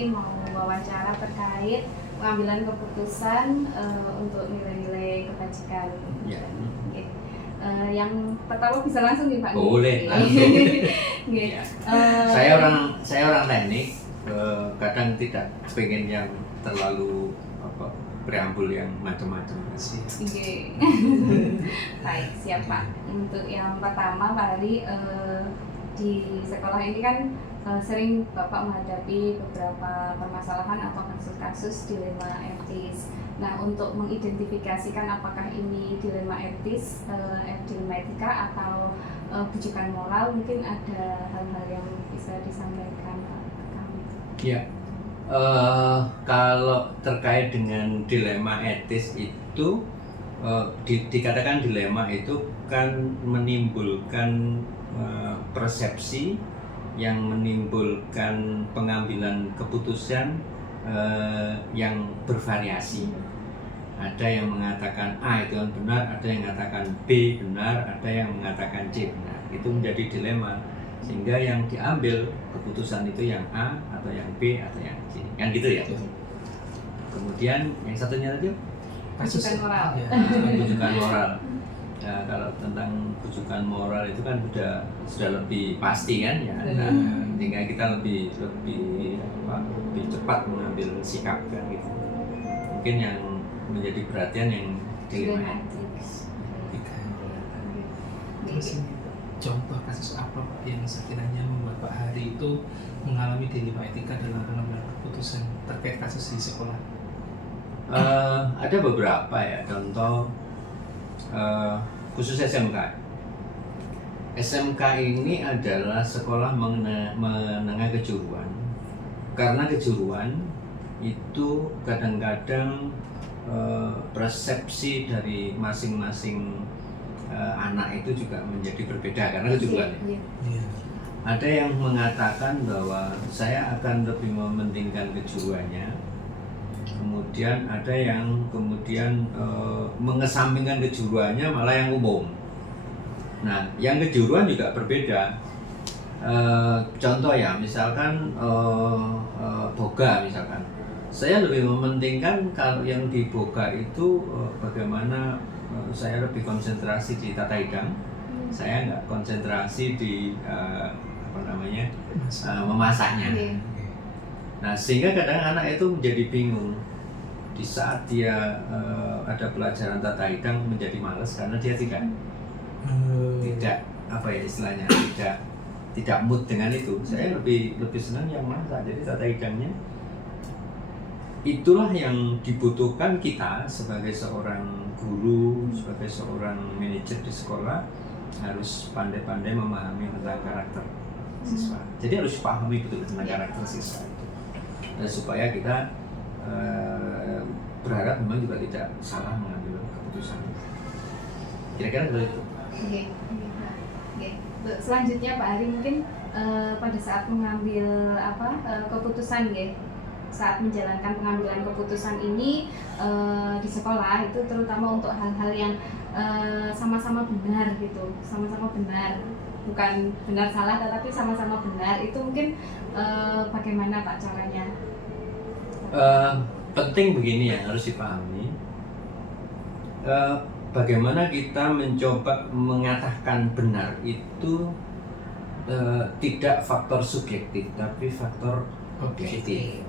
mungkin mau wawancara terkait pengambilan keputusan untuk nilai-nilai kebajikan. Ya. Oke. Yang pertama bisa langsung nih Pak? Boleh, langsung. Ya. Saya orang teknik, kadang tidak pengen yang terlalu preambul yang macam-macam. Oke. Baik, siap Pak. Untuk yang pertama Pak Hari, di sekolah ini kan sering Bapak menghadapi beberapa permasalahan atau kasus-kasus dilema etis. Nah, untuk mengidentifikasikan apakah ini dilema etis, dilema etika atau bujukan moral, mungkin ada hal-hal yang bisa disampaikan Pak kami. Ya, kalau terkait dengan dilema etis itu dikatakan dilema itu kan menimbulkan persepsi yang menimbulkan pengambilan keputusan yang bervariasi. Ada yang mengatakan A itu yang benar, ada yang mengatakan B benar, ada yang mengatakan C benar. Itu menjadi dilema, sehingga yang diambil keputusan itu yang A atau yang B atau yang C, kan gitu ya. Kemudian yang satunya tadi Bujukan moral. Bujukan moral. Ya, kalau tentang bujukan moral itu kan sudah lebih pasti kan ya. Nah, sehingga kita lebih cepat mengambil sikap kan gitu. Mungkin yang menjadi perhatian yang dilema etis. Terus contoh kasus apa Pak yang sekiranya membuat Pak Hari itu mengalami dilema etika dalam pengambilan keputusan terkait kasus di sekolah? Ada beberapa ya, contoh khusus SMK. SMK ini adalah sekolah menengah kejuruan. Karena kejuruan itu kadang-kadang persepsi dari masing-masing anak itu juga menjadi berbeda karena kejuruan. Ada yang mengatakan bahwa saya akan lebih mementingkan kejuruannya. Kemudian ada yang mengesampingkan kejuruannya malah yang umum. Nah, yang kejuruan juga berbeda. Contoh ya, misalkan boga misalkan. Saya lebih mementingkan kalau yang di boga itu bagaimana saya lebih konsentrasi di tata hidang. Saya nggak konsentrasi di memasaknya. Nah, sehingga kadang anak itu menjadi bingung. Di saat dia ada pelajaran tata hidang menjadi malas karena dia tidak tidak mood dengan itu. Saya lebih senang yang masak. Jadi tata hidangnya itulah yang dibutuhkan kita sebagai seorang guru, sebagai seorang manajer di sekolah, harus pandai-pandai memahami tentang karakter siswa. Jadi harus pahami betul tentang karakter siswa itu. Dan supaya kita berharap memang juga tidak salah mengambil keputusan. Kira-kira seperti itu. Oke. Selanjutnya Pak Hari, mungkin pada saat mengambil keputusan ya, saat menjalankan pengambilan keputusan ini di sekolah itu terutama untuk hal-hal yang sama-sama benar gitu, sama-sama benar, bukan benar salah tetapi sama-sama benar, itu mungkin bagaimana Pak caranya? Penting begini yang harus dipahami, bagaimana kita mencoba mengatakan benar itu tidak faktor subjektif tapi faktor objektif.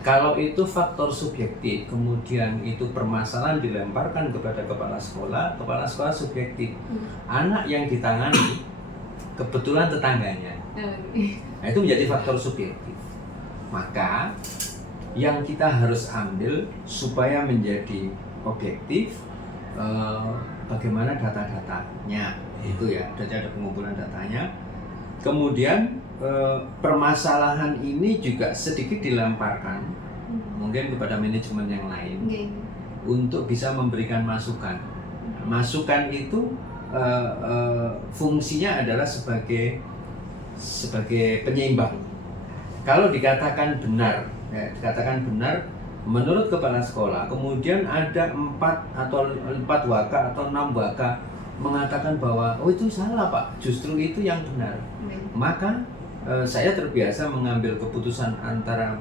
Kalau itu faktor subjektif, kemudian itu permasalahan dilemparkan kepada kepala sekolah subjektif. Anak yang ditangani kebetulan tetangganya. Nah, itu menjadi faktor subjektif. Maka yang kita harus ambil supaya menjadi objektif, bagaimana data-datanya itu ya, ada pengumpulan datanya. Kemudian permasalahan ini juga sedikit dilemparkan mungkin kepada manajemen yang lain untuk bisa memberikan masukan. Masukan itu fungsinya adalah sebagai penyeimbang. Kalau dikatakan benar menurut kepala sekolah, kemudian ada 4 waka atau 6 waka mengatakan bahwa oh itu salah Pak, justru itu yang benar. Maka saya terbiasa mengambil keputusan antara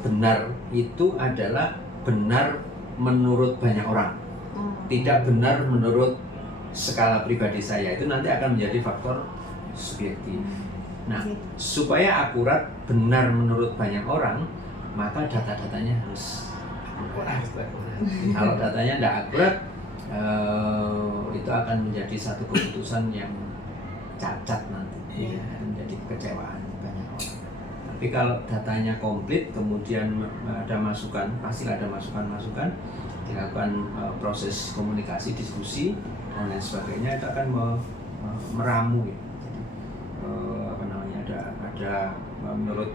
benar itu adalah benar menurut banyak orang, tidak benar menurut skala pribadi saya. Itu nanti akan menjadi faktor subjektif. Nah, supaya akurat benar menurut banyak orang, maka data-datanya harus akurat. Kalau datanya tidak akurat, itu akan menjadi satu keputusan yang cacat nanti, menjadi kekecewaan banyak orang. Tapi kalau datanya komplit, kemudian ada masukan, pasti ada masukan-masukan, dilakukan proses komunikasi, diskusi, dan lain sebagainya, itu akan meramu ya. Jadi ada menurut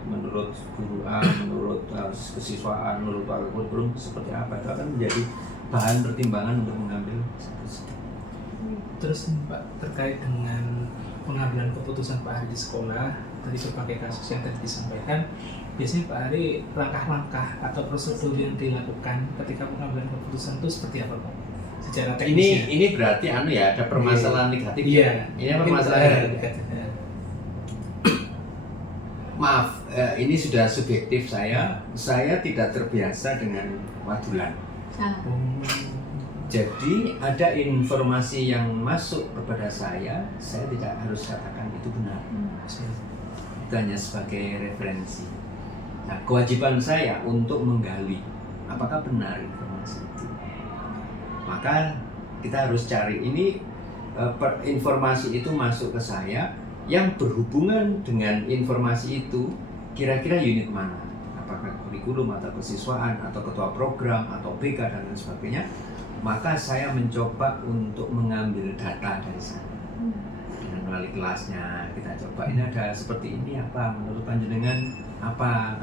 guru A, menurut kesiswaan, menurut kurikulum seperti apa, itu akan menjadi bahan pertimbangan untuk mengambil satu sikap. Terus Pak, terkait dengan pengambilan keputusan Pak Hari di sekolah, tadi berbagai kasus yang tadi disampaikan, biasanya Pak Hari langkah-langkah atau prosedur yang dilakukan ketika pengambilan keputusan itu seperti apa Pak? Secara teknisnya. Ini berarti ada permasalahan negatif. Iya. Ini permasalahan negatif. Maaf, ini sudah subjektif saya. Saya tidak terbiasa dengan wadulan. Jadi ada informasi yang masuk kepada saya tidak harus katakan itu benar. Itu hanya sebagai referensi. Nah, kewajiban saya untuk menggali apakah benar informasi itu. Maka kita harus cari ini informasi itu masuk ke saya yang berhubungan dengan informasi itu, kira-kira unit mana, apakah kurikulum atau kesiswaan atau ketua program atau BK dan lain sebagainya. Maka saya mencoba untuk mengambil data dari sana dengan melalui kelasnya. Kita coba ini ada seperti ini apa, menurut panjenengan apa,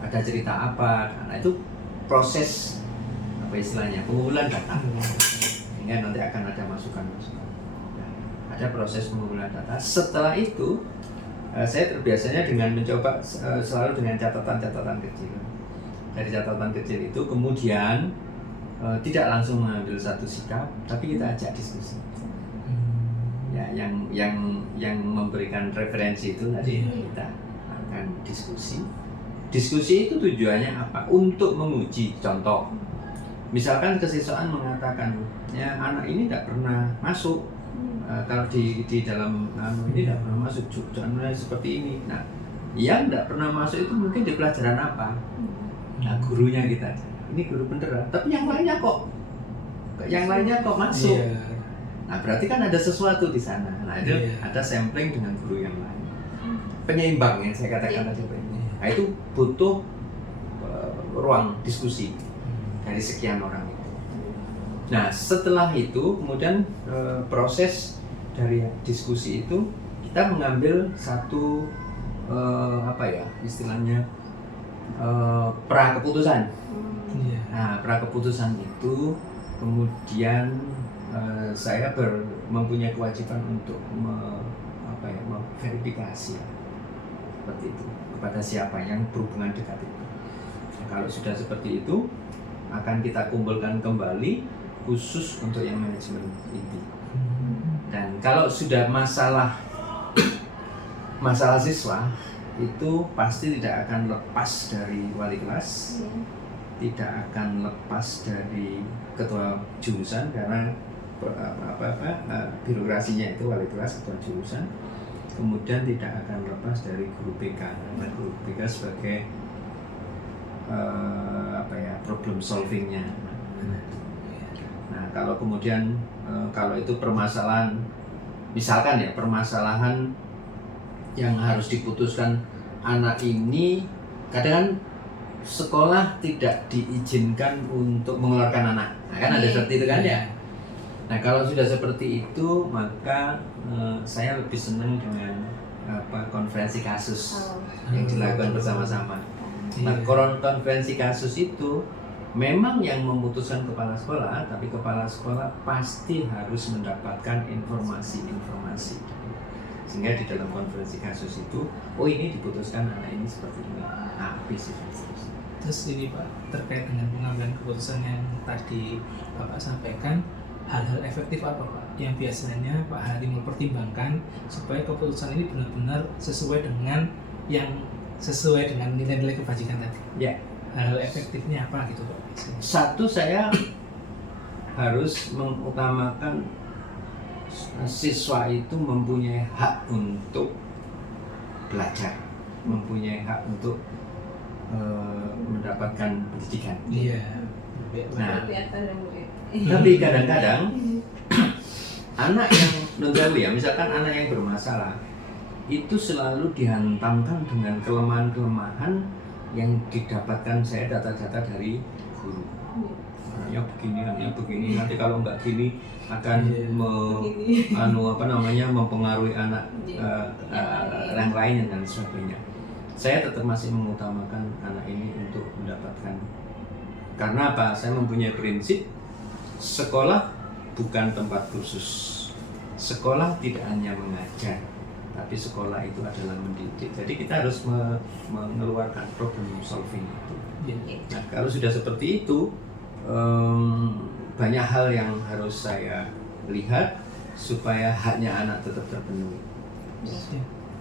ada cerita apa. Nah, itu proses apa istilahnya, pengumpulan data, sehingga nanti akan ada masukan-masukan. Ada proses pengumpulan data. Setelah itu saya terbiasanya dengan mencoba selalu dengan catatan-catatan kecil. Dari catatan kecil itu kemudian tidak langsung mengambil satu sikap, tapi kita ajak diskusi. Ya, yang memberikan referensi itu tadi kita akan diskusi. Diskusi itu tujuannya apa? Untuk menguji. Contoh, misalkan kesiswaan mengatakan, ya anak ini tidak pernah masuk. Kalau di dalam ini tidak pernah masuk, contohnya seperti ini. Nah, yang tidak pernah masuk itu mungkin di pelajaran apa? Nah, gurunya kita. Ini guru beneran, tapi yang lainnya kok masuk. Nah, berarti kan ada sesuatu di sana. Nah, itu ada sampling dengan guru yang lain. Penyeimbang yang saya katakan tadi. Nah, itu butuh ruang diskusi dari sekian orang itu. Nah, setelah itu kemudian proses dari diskusi itu kita mengambil satu istilahnya pra keputusan. Nah, pra keputusan itu kemudian saya mempunyai kewajiban untuk memverifikasi seperti itu kepada siapa yang berhubungan dekat itu. Nah, kalau sudah seperti itu akan kita kumpulkan kembali khusus untuk yang manajemen inti. Dan kalau sudah masalah siswa itu pasti tidak akan lepas dari wali kelas. Tidak akan lepas dari ketua jurusan karena birokrasinya itu wali kelas, ketua jurusan. Kemudian tidak akan lepas dari guru BK karena guru BK sebagai problem solvingnya. Nah, kalau kemudian kalau itu permasalahan, misalkan ya permasalahan yang harus diputuskan anak ini, kadang sekolah tidak diizinkan untuk mengeluarkan anak. Nah, kan ada seperti itu kan ya. Nah, kalau sudah seperti itu maka saya lebih senang dengan konferensi kasus yang dilakukan bersama-sama. Nah, konferensi kasus itu memang yang memutuskan kepala sekolah, tapi kepala sekolah pasti harus mendapatkan informasi-informasi. Sehingga di dalam konferensi kasus itu, oh ini diputuskan anak ini seperti ini. Habis itu. Terus ini Pak, terkait dengan pengambilan keputusan yang tadi Bapak sampaikan, hal-hal efektif apa Pak yang biasanya Pak Hari mempertimbangkan supaya keputusan ini benar-benar sesuai dengan nilai-nilai kebajikan tadi? Ya. Hal-hal efektifnya apa gitu Pak? Satu, saya harus mengutamakan siswa itu mempunyai hak untuk belajar, mempunyai hak untuk mendapatkan pendidikan. Iya. Nah, Seperti apa dan murid. tapi kadang-kadang anak yang ya, misalkan anak yang bermasalah itu selalu dihantamkan dengan kelemahan-kelemahan yang didapatkan saya data-data dari guru. Anaknya begini, nanti kalau nggak gini akan mempengaruhi anak yang lain dan sebagainya. Saya tetap masih mengutamakan anak ini untuk mendapatkan, karena apa? Saya mempunyai prinsip sekolah bukan tempat kursus. Sekolah tidak hanya mengajar, tapi sekolah itu adalah mendidik. Jadi kita harus mengeluarkan problem solving itu. Nah, kalau sudah seperti itu, banyak hal yang harus saya lihat supaya haknya anak tetap terpenuhi.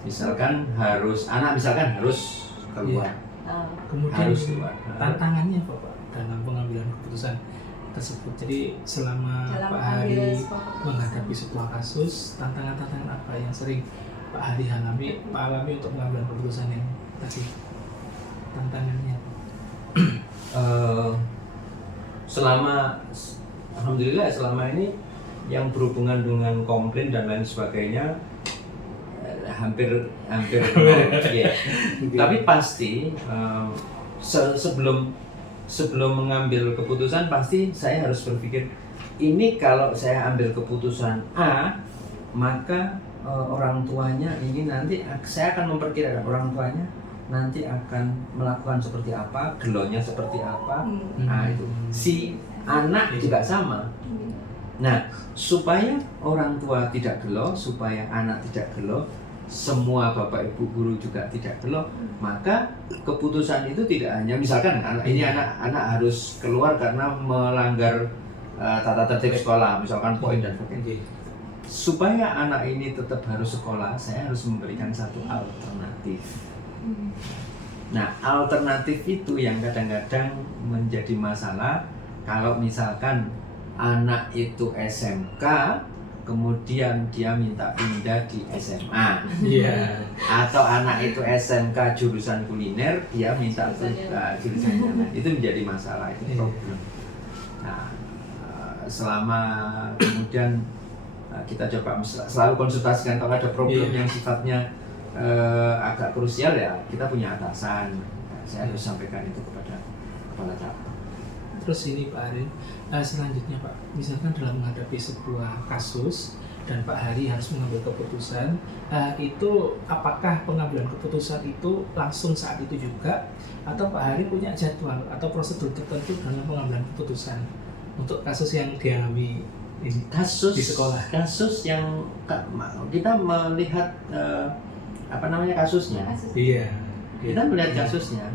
Misalkan harus keluar, Kemudian harus keluar. tantangannya apa Pak dalam pengambilan keputusan tersebut? Jadi selama Dalam Pak Hari mengambil sebuah keputusan. menghadapi sebuah kasus, tantangan-tantangan apa yang sering Pak Hari alami untuk mengambil keputusan yang tadi? Tantangannya apa? Alhamdulillah selama ini yang berhubungan dengan komplain dan lain sebagainya hampir ya. Tapi pasti sebelum mengambil keputusan pasti saya harus berpikir, ini kalau saya ambil keputusan A, maka orang tuanya ini nanti saya akan memperkirakan orang tuanya nanti akan melakukan seperti apa, gelonya seperti apa. Nah, itu si anak juga sama. Nah, supaya orang tua tidak gelo, supaya anak tidak gelo, semua bapak ibu guru juga tidak gelo, maka keputusan itu tidak hanya misalkan anak harus keluar karena melanggar tata tertib sekolah, misalkan poin dan sebagainya. Supaya anak ini tetap harus sekolah, saya harus memberikan satu alternatif. Nah, alternatif itu yang kadang-kadang menjadi masalah kalau misalkan anak itu SMK, kemudian dia minta pindah di SMA. Iya. Atau anak itu SMK jurusan kuliner, dia minta jurusan yang lain. Itu menjadi masalah, itu problem. Nah, selama kemudian kita coba selalu konsultasikan kalau ada problem yang sifatnya agak krusial, ya kita punya atasan. Saya harus sampaikan itu kepada kepala cabang. Terus ini Pak Hari, selanjutnya Pak, misalkan dalam menghadapi sebuah kasus dan Pak Hari harus mengambil keputusan, itu apakah pengambilan keputusan itu langsung saat itu juga, atau Pak Hari punya jadwal atau prosedur tertentu dalam pengambilan keputusan untuk kasus yang dialami ini? Kasus di sekolah. Kasus yang kita melihat kasusnya. Iya. Kita melihat kasusnya.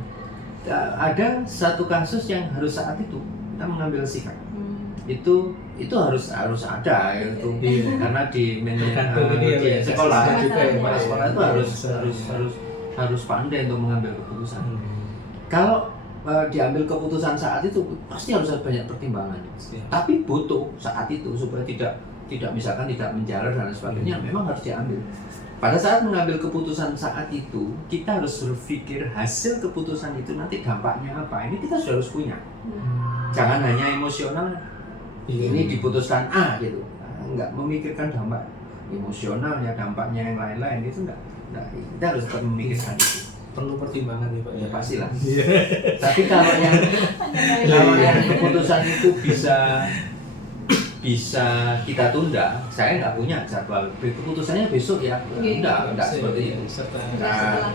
Ada satu kasus yang harus saat itu kita mengambil sikap. Itu harus ada itu. Iya. Karena di di sekolah juga ya, kepala sekolah itu harus pandai untuk mengambil keputusan. Kalau diambil keputusan saat itu pasti harus ada banyak pertimbangan. Tapi butuh saat itu supaya tidak misalkan tidak menjalar dan sebagainya, memang harus diambil. Pada saat mengambil keputusan saat itu, kita harus berpikir hasil keputusan itu nanti dampaknya apa. Ini kita sudah harus punya. Jangan hanya emosional. Ini diputuskan A gitu. Enggak memikirkan dampak emosionalnya, dampaknya yang lain-lain itu enggak. Kita harus tetap memikirkan itu. Perlu pertimbangan ya Pak. Ya pastilah. Tapi kalau yang keputusan itu bisa kita tunda, saya nggak punya jadwal. Keputusannya besok ya, enggak seperti itu. Nah,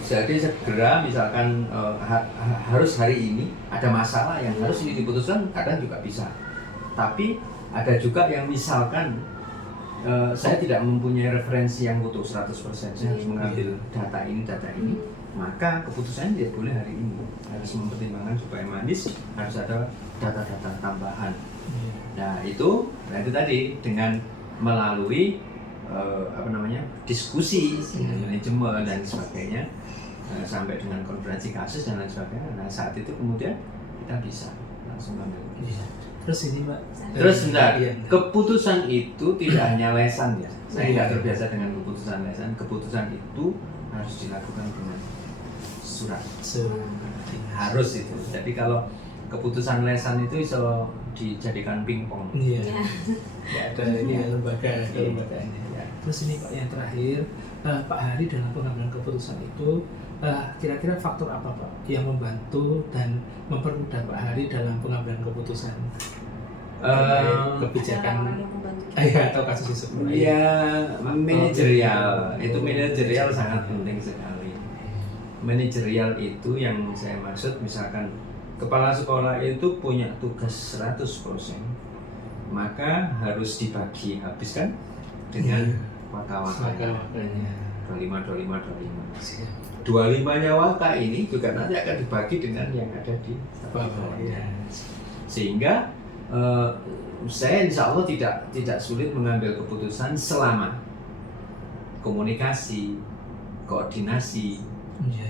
jadi segera misalkan harus hari ini ada masalah yang harus ini diputuskan, kadang juga bisa. Tapi ada juga yang misalkan saya tidak mempunyai referensi yang utuh 100%, saya harus mengambil data ini, maka keputusannya tidak boleh hari ini. Harus mempertimbangkan supaya manis, harus ada data-data tambahan. Nah, itu tadi dengan melalui diskusi dengan manajemen dan sebagainya, sampai dengan konferensi kasus dan lain sebagainya. Nah saat itu kemudian kita bisa langsung ambil keputusan. Terus ini Pak. Terus bentar, Iya. keputusan itu tidak hanya lesan ya. Saya tidak terbiasa dengan keputusan lesan. Keputusan itu harus dilakukan dengan surat. Harus itu. Jadi kalau keputusan lesan itu bisa dijadikan pingpong. Iya. Ya. Ya ada ini ya, lembaganya. Ya. Terus ini Pak yang terakhir, Pak Hari dalam pengambilan keputusan itu kira-kira faktor apa Pak yang membantu dan mempermudah Pak Hari dalam pengambilan keputusan? Kebijakan Orang yang membantu kita. atau kasus sebelumnya? Ya, manajerial itu manajerial sangat penting sekali. Manajerial itu yang saya maksud, misalkan kepala sekolah itu punya tugas 100%, maka harus dibagi habiskan dengan waka-wakanya. 25-25-25. 25-nya waka ini juga nanti akan dibagi dengan yang ada di bawahnya. Sehingga saya insya Allah tidak sulit mengambil keputusan selama komunikasi, koordinasi,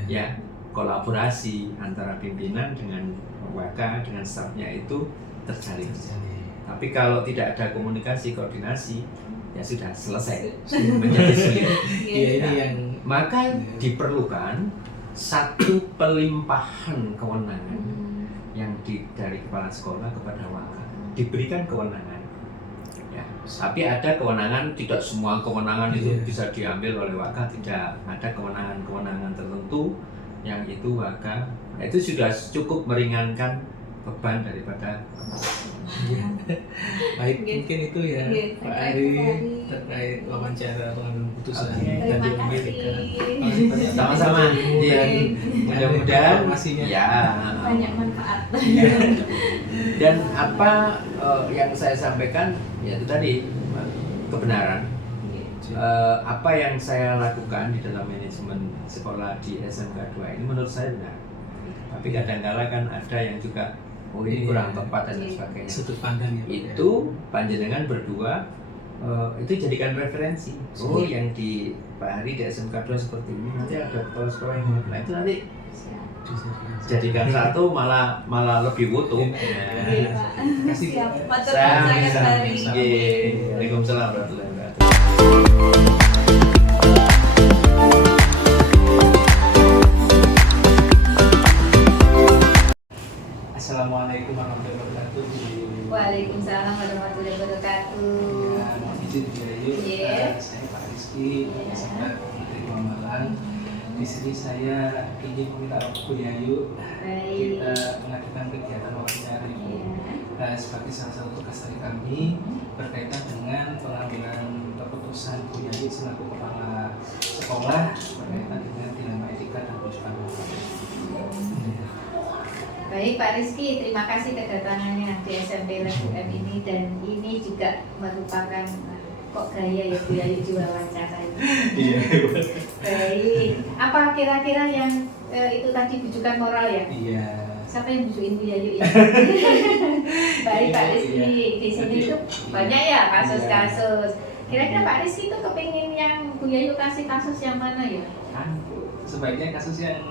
ya kolaborasi antara pimpinan dengan waka dengan stafnya itu terjalin. Tapi kalau tidak ada komunikasi, koordinasi, ya sudah selesai, menjadi sulit. Iya ini yang Maka diperlukan satu pelimpahan kewenangan yang dari kepala sekolah kepada waka, diberikan kewenangan. Ya, tapi ada kewenangan, tidak semua kewenangan itu bisa diambil oleh waka, tidak. Ada kewenangan-kewenangan tertentu yang itu waka, nah, itu sudah cukup meringankan beban daripada kepala sekolah. baik, mungkin itu ya Iya, Pak terkait Ari Pak Ari. terkait wawancara pengambilan keputusan Oke. dan Terima diambilkan. kasih. Sama-sama. Iya. Mudah-mudahan informasinya. ya. Banyak manfaat. Dan apa yang saya sampaikan ya itu tadi kebenaran. Apa yang saya lakukan di dalam manajemen sekolah di SMK 2 ini menurut saya benar. Tapi kadang-kala kan ada yang juga ini kurang tepat dan sebagainya. Sudut pandang ya Pak, ya. Itu panjenengan berdua itu jadikan referensi. Oh, yang di Pak Hari di SMK 2 seperti ini, nanti ada kepala sekolah yang nah itu nanti jadikan satu malah lebih utuh. Iya, Pak. Kasih. Siap. Macet Sama, sangat sama. hari. Waalaikumsalam warahmatullahi wabarakatuh. Assalamualaikum warahmatullahi wabarakatuh. Waalaikumsalam warahmatullahi wabarakatuh. Ya, mohon izin ya yuk. Iya. Saya Pak Rizky, Iya. SMK Putri Malang. Di sini saya ingin meminta waktu ya yuk. Baik. Kita mengadakan kegiatan wawancara Ibu. Iya. Sebagai salah satu tugas dari kami berkaitan dengan pengambilan keputusan Bu Yayu selaku kepala sekolah berkaitan dengan dilema etika dan kewajiban moral. Baik Pak Rizky, terima kasih kedatangannya di SMP Level M ini, dan ini juga merupakan kok gaya ya Bu Yayu diwawancara. Iya. Baik, apa kira-kira yang itu tadi bujukan moral ya? Iya. Siapa yang bujukin Bu Yayu ya? Baik Pak Rizky, di sini itu banyak ya kasus-kasus. Kira-kira Pak Rizky itu kepingin yang Bu Yayu kasih kasus yang mana ya? Sebaiknya kasus yang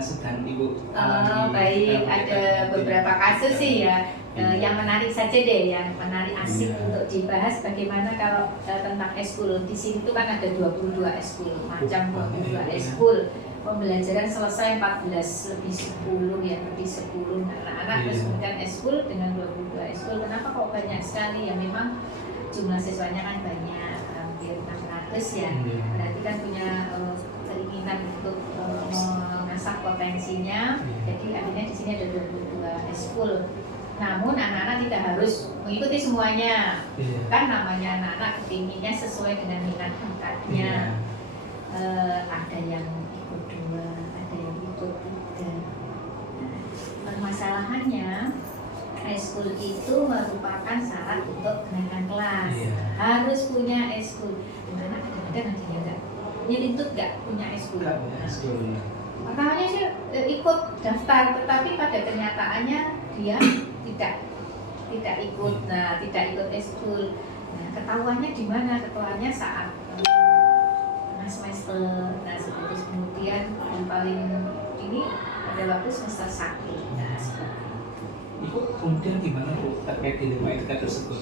sedang Ibu Oh, alami. baik, ada beberapa kasus sih ya. Yang menarik saja deh, yang menarik asik Iya. untuk dibahas. Bagaimana kalau tentang eskul? Di sini tuh kan ada 22 eskul, macam 22 eskul. Pembelajaran selesai 14 lebih 10 ya, lebih 10 anak-anak Iya. resmikan eskul dengan 22 eskul. Kenapa kok banyak sekali? Ya memang jumlah siswanya kan banyak, hampir 600 ya. Iya. Berarti kan punya keinginan untuk mengasah potensinya. Jadi akhirnya di sini ada 22 eskul. Namun anak-anak tidak harus mengikuti semuanya. Iya. Kan namanya anak-anak kepinginnya sesuai dengan minat bakatnya. Ada yang ikut 2, ada yang ikut 3. Nah, permasalahannya eskul itu merupakan syarat untuk kenaikan kelas. Iya. Harus punya eskul. Dimana kadang-kadang ada yang enggak nyelintut nggak punya eskul. Enggak punya eskul. Makanya sih ikut daftar, tetapi pada kenyataannya dia tidak tidak ikut, tidak ikut eskul. Nah, ketahuannya di mana? Ketahuannya saat tengah semester. Nah, seperti itu. Kemudian yang paling ini pada waktu semester 1. Nah, seperti itu. Ibu kemudian gimana Bu terkait dilema etika tersebut?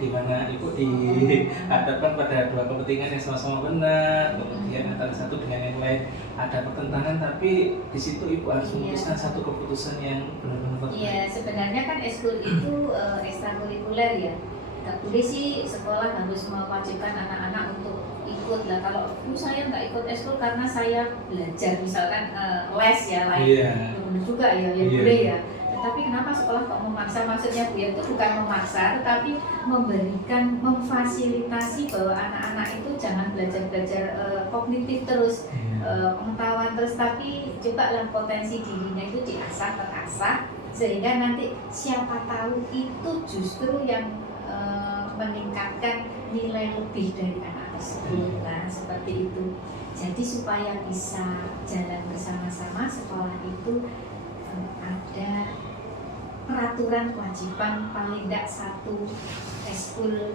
Di mana Ibu dihadapkan pada dua kepentingan yang sama-sama benar, kemudian antara satu dengan yang lain ada pertentangan, tapi di situ Ibu harus memutuskan satu keputusan yang benar-benar tepat. Iya, sebenarnya kan eskul itu ekstrakurikuler ya. Nggak boleh sih sekolah harus mewajibkan anak-anak untuk ikut lah. Kalau saya nggak ikut eskul karena saya belajar, misalkan les ya, lain. Iya. Benar juga ya, ya Iya. boleh ya. Tapi kenapa sekolah kok memaksa? Maksudnya Bu ya, itu bukan memaksa, tetapi memberikan, memfasilitasi bahwa anak-anak itu jangan belajar-belajar kognitif terus, pengetahuan terus, tapi cobalah potensi dirinya itu terasah, sehingga nanti siapa tahu itu justru yang meningkatkan nilai lebih dari anak tersebut. Nah, seperti itu. Jadi supaya bisa jalan bersama-sama, sekolah itu ada peraturan kewajiban paling tidak satu eskul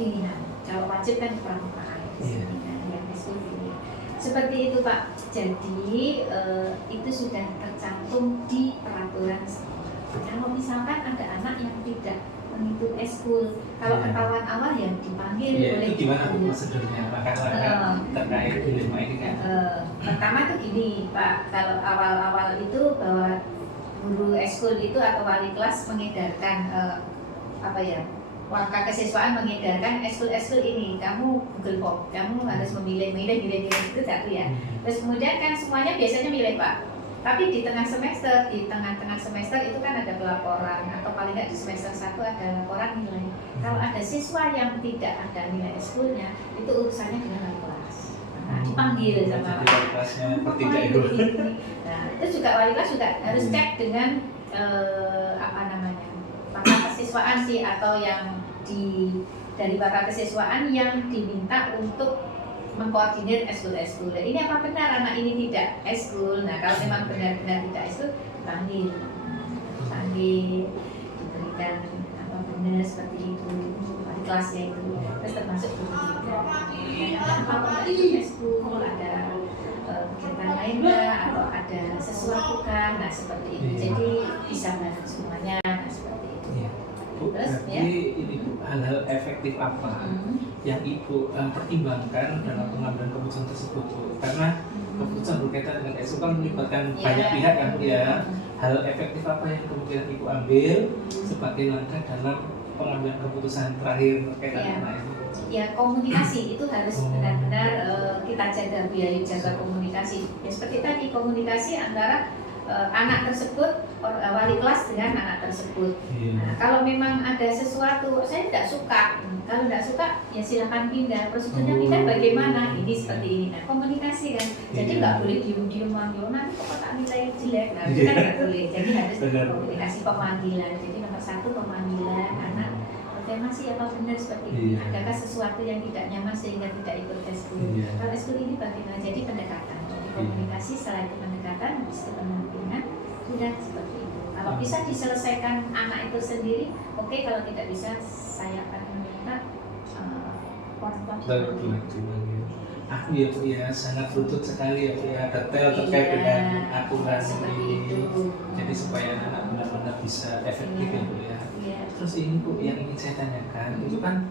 pilihan. Kalau wajib kan pramuka yang eskul pilihan. Seperti itu Pak. Jadi itu sudah tercantum di peraturan sekolah. Kalau misalkan ada anak yang tidak mengikuti eskul, kalau ketahuan awal ya dipanggil oleh itu gimana Bu prosedurnya, langkah-langkah terkait dilema ini kan? Pertama tuh gini Pak, kalau awal-awal itu bahwa guru eskul itu atau wali kelas mengedarkan warga kesiswaan mengedarkan eskul ini, kamu Google Form, kamu harus milih itu satu ya. Terus kemudian kan semuanya biasanya milih Pak. Tapi di tengah semester itu kan ada pelaporan, atau paling nggak di semester 1 ada laporan nilai. Kalau ada siswa yang tidak ada nilai eskulnya, itu urusannya dengan wali kelas. Nah, dipanggil sama wali kelasnya bertindak itu. Nah, itu juga wali kelas juga harus cek dengan pakar kesiswaan sih, atau yang dari pakar kesiswaan yang diminta untuk mengkoordinir eskul. Ini apa benar anak ini tidak eskul? Nah, kalau memang benar-benar tidak eskul, panggil, diberikan apa benar seperti itu, wali kelasnya itu. Terus termasuk guru juga. Apa itu eskul? Ada kegiatan lain nggak? Atau ada sesuatu kan? Nah, seperti itu. Jadi bisa bantu semuanya. Nah, seperti itu. Bu, Terus, berarti ini Bu, hal-hal efektif apa yang Ibu pertimbangkan dalam pengambilan keputusan tersebut Bu? Karena keputusan berkaitan dengan eskul kan melibatkan banyak pihak kan Bu ya. Hal efektif apa yang kemudian Ibu ambil sebagai langkah dalam pengambilan keputusan terakhir berkaitan dengan itu? Ya, komunikasi itu harus benar-benar kita jaga, jaga komunikasi. Ya seperti tadi, komunikasi antara anak tersebut, wali kelas dengan anak tersebut. Nah, kalau memang ada sesuatu, saya tidak suka. Kalau tidak suka, ya silakan pindah. Prosedurnya pindah bagaimana? Ini seperti ini. Nah, komunikasi kan. Jadi nggak boleh diem-diem nanti kok tak nilai jelek. Nah, itu kan nggak boleh. Jadi harus komunikasi, pemanggilan. Jadi nomor 1 pemanggilan anak. Masih apa benar seperti ini? Adakah sesuatu yang tidak nyaman sehingga tidak ikut eskul? Kalau eskul ini bagaimana? Jadi pendekatan. Jadi komunikasi, setelah itu pendekatan, habis itu pendampingan, sudah seperti itu. Kalau bisa diselesaikan anak itu sendiri, oke. Kalau tidak bisa, saya akan meminta orang tua. Aku ya Bu ya, sangat lutut sekali ya Bu ya, detail terkait dengan aturan ini. Jadi supaya anak benar-benar bisa efektif ya Bu ya. Terus ini Bu yang ingin saya tanyakan, itu kan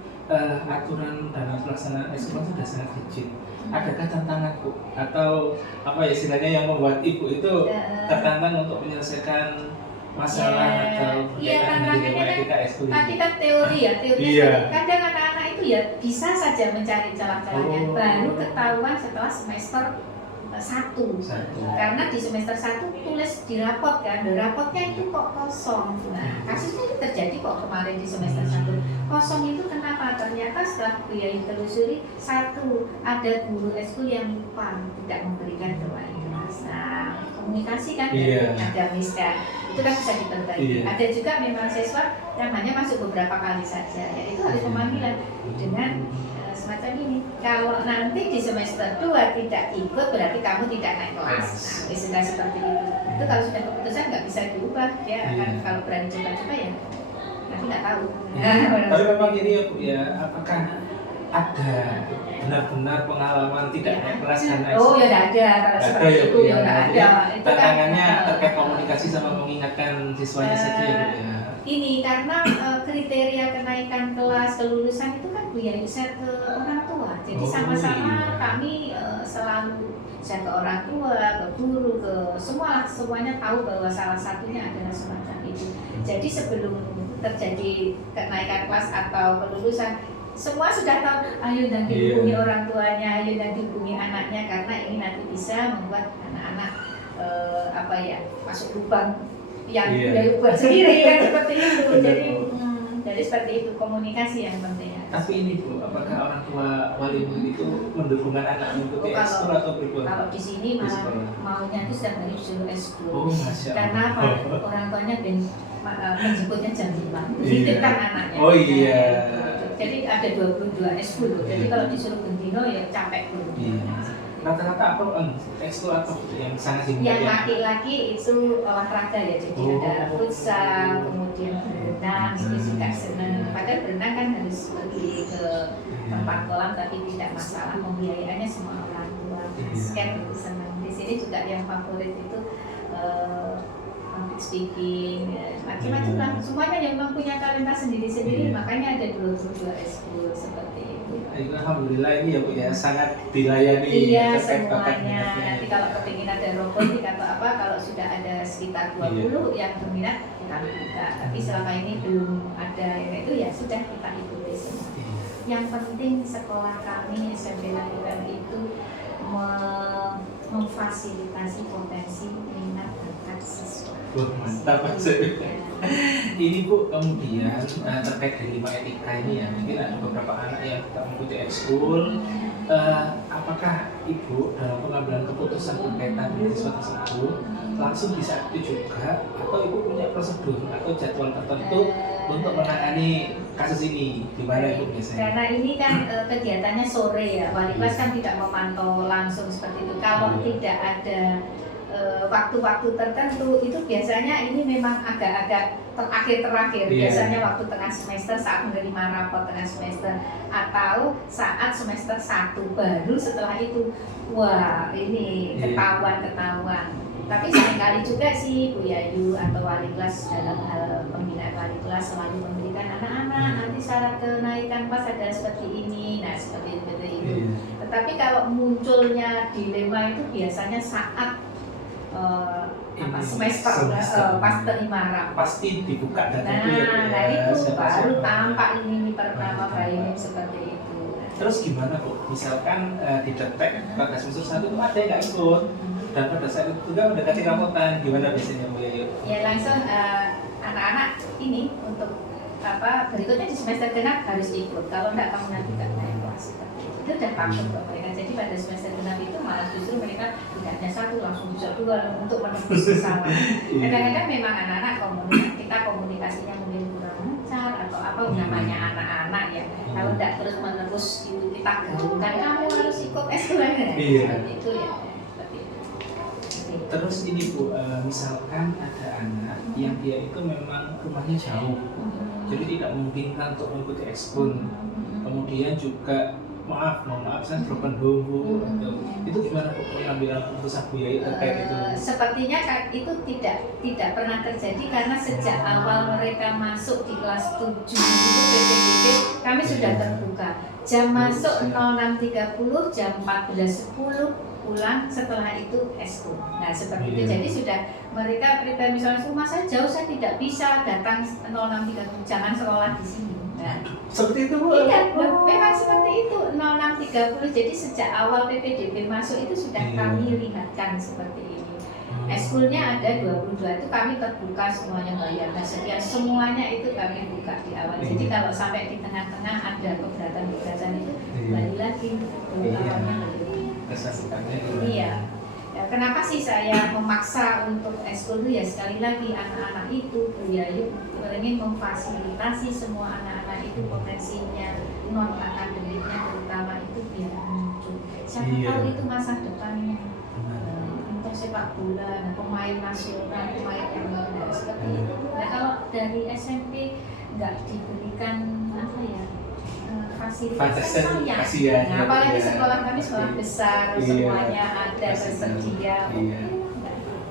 aturan dalam pelaksanaan eskul itu sudah sangat rigid. Adakah tantangan Bu atau apa ya istilahnya yang membuat Ibu itu tertantang untuk menyelesaikan masalah atau berkaitan dengan dilema etika eskul? Tadi kan teori ya, kadang anak-anak itu ya bisa saja mencari celah-celahnya, baru ketahuan setelah semester 1. Karena di semester 1 tulis di rapot kan, rapotnya itu kok kosong. Nah, kasusnya itu terjadi kok kemarin di semester 1. Kosong itu kenapa? Ternyata setelah beliau telusuri, 1 ada guru eskul yang lupa tidak memberikan doa ikhlas. Nah, komunikasi kan agamis kan, itu kan bisa diperbaiki. Ada juga memang siswa yang hanya masuk beberapa kali saja, ya itu harus pemanggilan dengan semacam ini. Kalau nanti di semester 2 tidak ikut, berarti kamu tidak naik kelas. Nah, sudah seperti itu. Itu kalau sudah keputusan nggak bisa diubah, ya akan kalau berani coba-coba ya tapi nggak tahu. Tapi memang ini ya Bu ya, apakah ada benar-benar pengalaman tidak naik kelas karena Oh ya nggak ada, kalau Nggak seperti ada ya, itu Bu, ya ya. nggak Jadi ada. Itu kan, tantangannya terkait komunikasi sama mengingatkan siswanya saja ya Bu ya. Ini karena kriteria kenaikan kelas kelulusan itu kan Bu ya share ke orang tua. Jadi Oh, sama-sama iya. kami selalu share ke orang tua, ke guru, ke semuanya tahu bahwa salah satunya adalah semacam itu. Jadi sebelum terjadi kenaikan kelas atau kelulusan, semua sudah tahu, ayo dan dihubungi orang tuanya, ayo dan dihubungi anaknya, karena ini nanti bisa membuat anak-anak masuk lubang yang dia buat sendiri kan seperti itu. Jadi seperti itu, komunikasi yang penting. Tapi ini Bu, apakah orang tua wali murid itu mendukung anak mengikuti Kalau- ekskul atau berbuat? Kalau di sini Di malah sekolah. maunya itu setiap hari disuruh ekskul. Oh, Masya Karena apa? Allah. Orang tuanya menjemputnya jam 5. Iya. Titipkan anaknya. Oh iya. Jadi ada 22 ekskul. Jadi kalau disuruh bendino ya capek dulu. Iya. Rata-rata apa ekskul apa yang sangat Yang diminati? laki-laki itu olahraga ya, jadi Oh. ada futsal, kemudian berenang, itu juga seneng. Padahal berenang kan harus pergi ke tempat kolam, tapi tidak masalah, pembiayaannya semua orang tua. Basket itu seneng. Di sini juga yang favorit itu public speaking, macam-macam lah. Semuanya yang memang punya talenta sendiri-sendiri, Iya. makanya ada 22 ekskul seperti itu. Alhamdulillah ini ya Bu ya, sangat dilayani. Iya, terkait bakat semuanya. minatnya. Nanti kalau kepingin ada robotik atau apa, kalau sudah ada sekitar 20 yang berminat, kita buka. Tapi selama ini belum ada yang itu, ya sudah kita ikuti semua. Iya. Yang penting sekolah kami SMP Lahiran itu memfasilitasi potensi minat bakat siswa. Wah, mantap Mas. Ini Bu, kemudian terkait dengan 5 etika ini ya, mungkin ada beberapa anak yang tidak mengikuti ekskul. Apakah Ibu dalam pengambilan keputusan berkaitan dengan siswa tersebut langsung bisa itu juga, atau Ibu punya prosedur atau jadwal tertentu untuk menangani kasus ini? Gimana Ibu biasanya? Karena ini kan kegiatannya sore ya, wali kelas kan tidak memantau langsung seperti itu. Kalau tidak ada waktu-waktu tertentu, itu biasanya ini memang agak-agak terakhir. Biasanya waktu tengah semester saat menerima rapor tengah semester, atau saat semester 1 baru setelah itu, wah ini ketahuan. Tapi seringkali juga sih Bu Yayu atau wali kelas dalam hal pembinaan wali kelas selalu memberikan anak-anak nanti syarat kenaikan kelas ada seperti ini, nah seperti itu. Tetapi kalau munculnya dilema itu biasanya saat semester pas terima rapor. Pasti dibuka data itu ya Bu ya. Nah itu Siapa-siapa. baru tampak ini pertama bayi seperti itu. Terus gimana Bu? Misalkan didetek pada semester 1 itu ada yang nggak ikut, dan pada saat itu juga mendekati rapotan, gimana biasanya Bu Yayu? Ya langsung anak-anak ini untuk berikutnya di semester genap harus ikut. Kalau enggak kamu nanti tidak naik kelas. Itu udah takut kok mereka. Jadi pada semester genap itu malah justru mereka tidak hanya 1 langsung bisa 2 untuk menembus kesalahan. Kadang-kadang memang anak-anak kita komunikasinya mungkin kurang lancar atau apa namanya anak-anak ya. Kalau tidak terus menerus itu kita gaungkan kamu harus ikut SKUL seperti itu ya. Terus ini Bu, misalkan ada anak yang dia itu memang rumahnya jauh, jadi tidak memungkinkan untuk mengikuti ekskul. Kemudian juga mohon maaf saya broken home Bu, itu gimana Bu pengambilan keputusan Bu Yayu terkait itu? Sepertinya itu tidak pernah terjadi karena sejak awal mereka masuk di kelas 7 itu PPDB kami sudah terbuka. Jam masuk 06.30, jam 14.10 pulang, setelah itu ekskul. Nah seperti itu, jadi sudah mereka prepare misalnya rumah saya jauh, saya tidak bisa datang 06.30, jangan sekolah di sini. Nah, Seperti itu Bu? iya, memang seperti itu 06.30. Jadi sejak awal PPDB masuk itu sudah kami lihatkan seperti ini. Ekskulnya ada 22 itu kami terbuka semuanya bayar. Nah sekian semuanya itu kami buka di awal. Jadi kalau sampai di tengah-tengah ada keberatan itu balik lagi awalnya Iya. Ya, kenapa sih saya memaksa untuk ekskul itu ya sekali lagi anak-anak itu Bu Yayu ingin memfasilitasi semua anak-anak itu potensinya non akademiknya terutama itu biar muncul. Siapa tahu itu masa depannya untuk sepak bola, pemain nasional, pemain yang seperti itu. Nah kalau dari SMP nggak diberikan apa ya fasilitas Fasilitas sayang. kasihan, Nah, apalagi ya. sekolah kami sekolah besar, Iya. semuanya ada Kasihan. tersedia. Iya.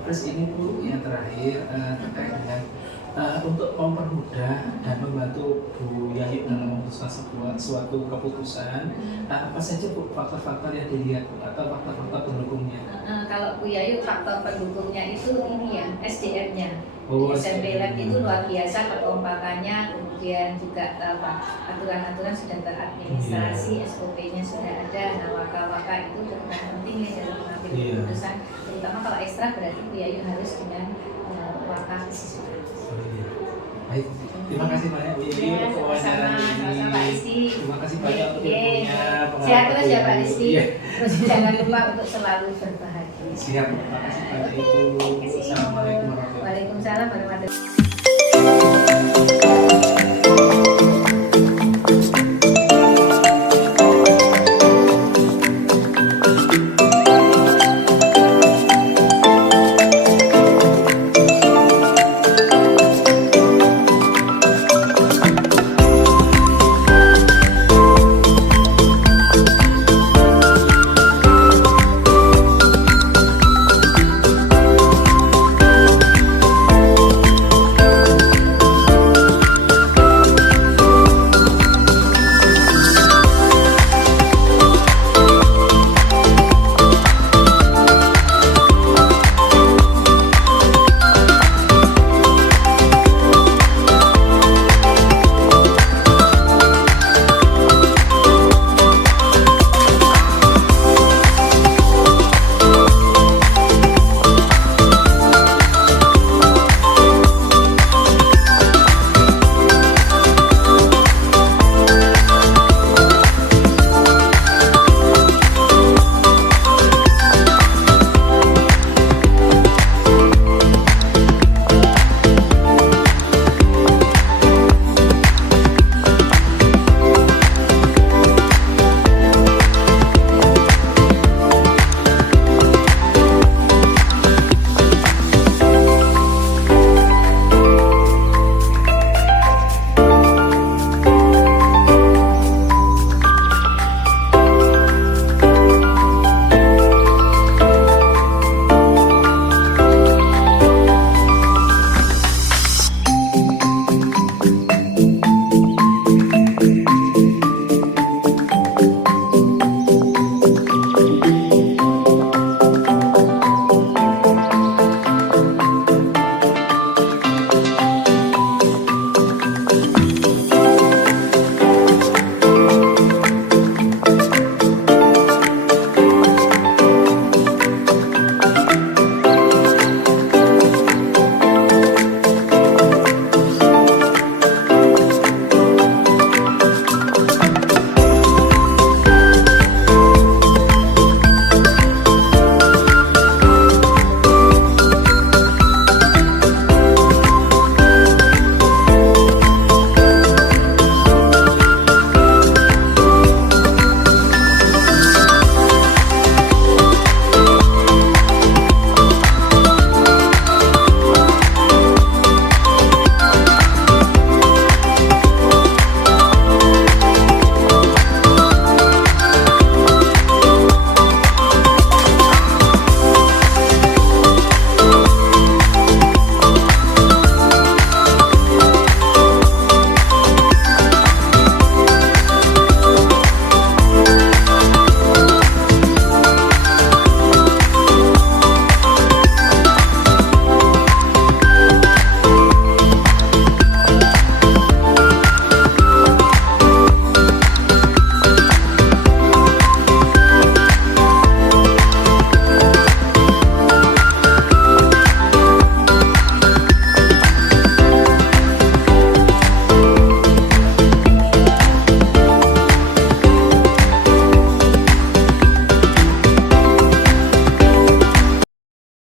Terus ini Bu yang terakhir terkait dengan untuk mempermudah dan membantu Bu Yayu dalam memutuskan suatu keputusan, apa saja Bu faktor-faktor yang dilihat Bu, atau faktor-faktor pendukungnya? Kalau Bu Yayu faktor pendukungnya itu ini ya SDM-nya. Oh, SMP Lab SDM. itu luar biasa kekompakannya, kemudian juga aturan-aturan sudah teradministrasi, SOP-nya sudah ada. Nah, waka-waka itu berperan penting ya dalam mengambil Iya. keputusan. Terutama kalau ekstra berarti Bu Yayu harus dengan waka siswa. Oh, iya. Baik, terima kasih banyak Bu Yayu Ya, untuk wawancara sama-sama Pak ini. Rizky. Terima kasih banyak untuk Iya. ilmunya. Sehat terus ya Pak Ibu. Rizky. Iya. Terus jangan lupa untuk selalu berbahagia. Siap, terima kasih banyak Ibu. Terima kasih. Assalamualaikum warahmatullahi wabarakatuh. Waalaikumsalam warahmatullahi wabarakatuh.